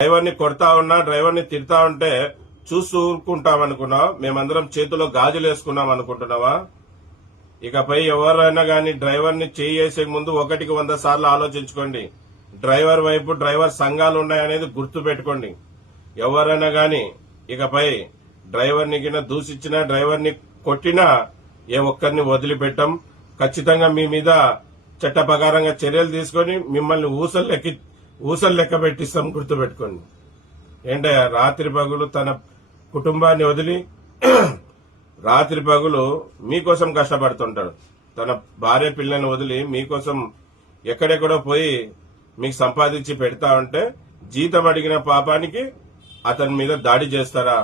డ్రైవర్ని కొడతా ఉన్నా, డ్రైవర్ని తిడతా ఉంటే చూస్తూ ఊరుకుంటాం అనుకున్నావా? మేమందరం చేతిలో గాజులు వేసుకున్నాం అనుకుంటున్నావా? ఇకపై ఎవరైనా గాని డ్రైవర్ని చేసే ముందు 100 సార్లు ఆలోచించుకోండి. డ్రైవర్ వైపు డ్రైవర్ సంఘాలు ఉన్నాయనేది గుర్తు పెట్టుకోండి. ఎవరైనా గాని ఇకపై డ్రైవర్ని కింద దూషించినా, డ్రైవర్ని కొట్టినా ఏ ఒక్కరిని వదిలిపెట్టాం. ఖచ్చితంగా మీ మీద చట్ట ప్రకారంగా చర్యలు తీసుకుని మిమ్మల్ని ఊసలు లెక్క పెట్టిస్తాం. గుర్తుపెట్టుకోండి. ఏంటయ్యా, రాత్రి పగులు తన కుటుంబాన్ని వదిలి రాత్రి పగులు మీకోసం కష్టపడుతుంటాడు. తన భార్య పిల్లల్ని వదిలి మీకోసం ఎక్కడెక్కడో పోయి మీకు సంపాదించి పెడతా ఉంటే జీతం అడిగిన పాపానికి అతని మీద దాడి చేస్తారా?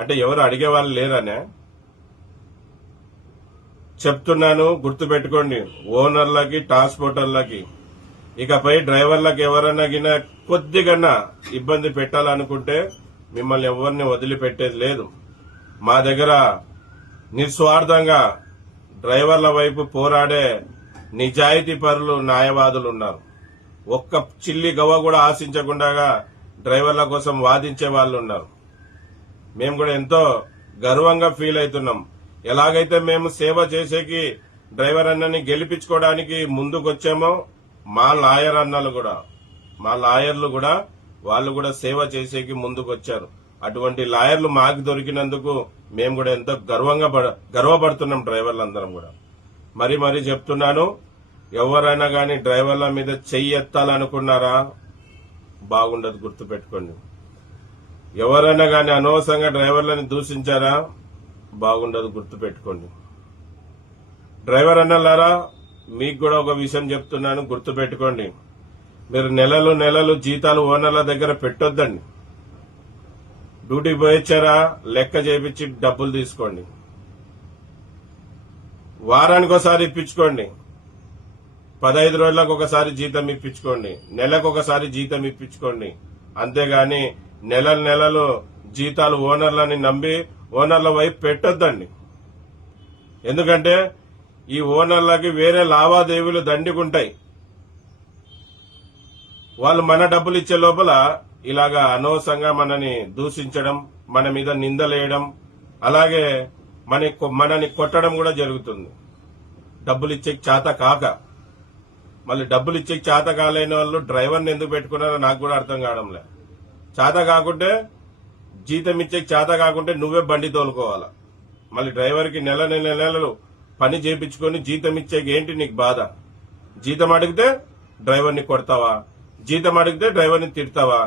అంటే ఎవరు అడిగేవాళ్ళు లేరనే చెప్తున్నాను. గుర్తుపెట్టుకోండి. ఓనర్లకి, ట్రాన్స్పోర్టర్లకి, ఇకపై డ్రైవర్లకు ఎవరన్నా గిన కొద్దిగన్నా ఇబ్బంది పెట్టాలనుకుంటే మిమ్మల్ని ఎవరిని వదిలిపెట్టేది లేదు. మా దగ్గర నిస్వార్థంగా డ్రైవర్ల వైపు పోరాడే నిజాయితీ పరులు, న్యాయవాదులు ఉన్నారు. ఒక్క చిల్లి గవ్వ కూడా ఆశించకుండా డ్రైవర్ల కోసం వాదించే వాళ్ళు ఉన్నారు. మేము కూడా ఎంతో గర్వంగా ఫీల్ అవుతున్నాం. ఎలాగైతే మేము సేవ చేసేకి డ్రైవర్ అన్నని గెలిపించుకోవడానికి ముందుకొచ్చామో మా లాయర్లు కూడా వాళ్ళు కూడా సేవ చేసేకి ముందుకొచ్చారు. అటువంటి లాయర్లు మాకు దొరికినందుకు మేము కూడా ఎంతో గర్వపడుతున్నాం డ్రైవర్లందరం కూడా. మరీ చెప్తున్నాను, ఎవరైనా గాని డ్రైవర్ల మీద చెయ్యి ఎత్తాలనుకున్నారా బాగుండదు. గుర్తుపెట్టుకోండి. ఎవరైనా గాని అనవసరంగా డ్రైవర్లను దూషించారా బాగుండదు. గుర్తుపెట్టుకోండి. డ్రైవర్ అన్నలారా, మీకు కూడా ఒక విషయం చెప్తున్నాను, గుర్తుపెట్టుకోండి. మీరు నెలలు జీతాలు ఓనర్ల దగ్గర పెట్టొద్దండి. డ్యూటీకి పోయిచ్చారా లెక్క చేపించి డబ్బులు తీసుకోండి. వారానికి ఒకసారి ఇప్పించుకోండి. 15 రోజులకు ఒకసారి జీతం ఇప్పించుకోండి. నెలకు ఒకసారి జీతం ఇప్పించుకోండి. అంతేగాని నెలలు జీతాలు ఓనర్లని నమ్మి ఓనర్ల వైపు పెట్టొద్దండి. ఎందుకంటే ఈ ఓనర్లకి వేరే లావాదేవీలు దండిగుంటాయి. వాళ్ళు మన డబ్బులు ఇచ్చే లోపల ఇలాగా అనవసరంగా మనని దూషించడం, మన మీద నిందలేయడం, అలాగే మనని కొట్టడం కూడా జరుగుతుంది. డబ్బులు ఇచ్చే చేత కాక. మళ్ళీ డబ్బులు ఇచ్చే చేత కాలేని వాళ్ళు డ్రైవర్ని ఎందుకు పెట్టుకున్నారో నాకు కూడా అర్థం కావడంలే. చేత కాకుంటే, జీతం ఇచ్చే చేత కాకుంటే నువ్వే బండి తోలుకోవాలా. మళ్ళీ డ్రైవర్కి నెలలు పని చేయించుకొని జీతం ఇచ్చేకి ఏంటి నీకు బాధ? జీతం అడిగితే డ్రైవర్ని కొడతావా? జీతం అడిగితే డ్రైవర్ని తిడతావా?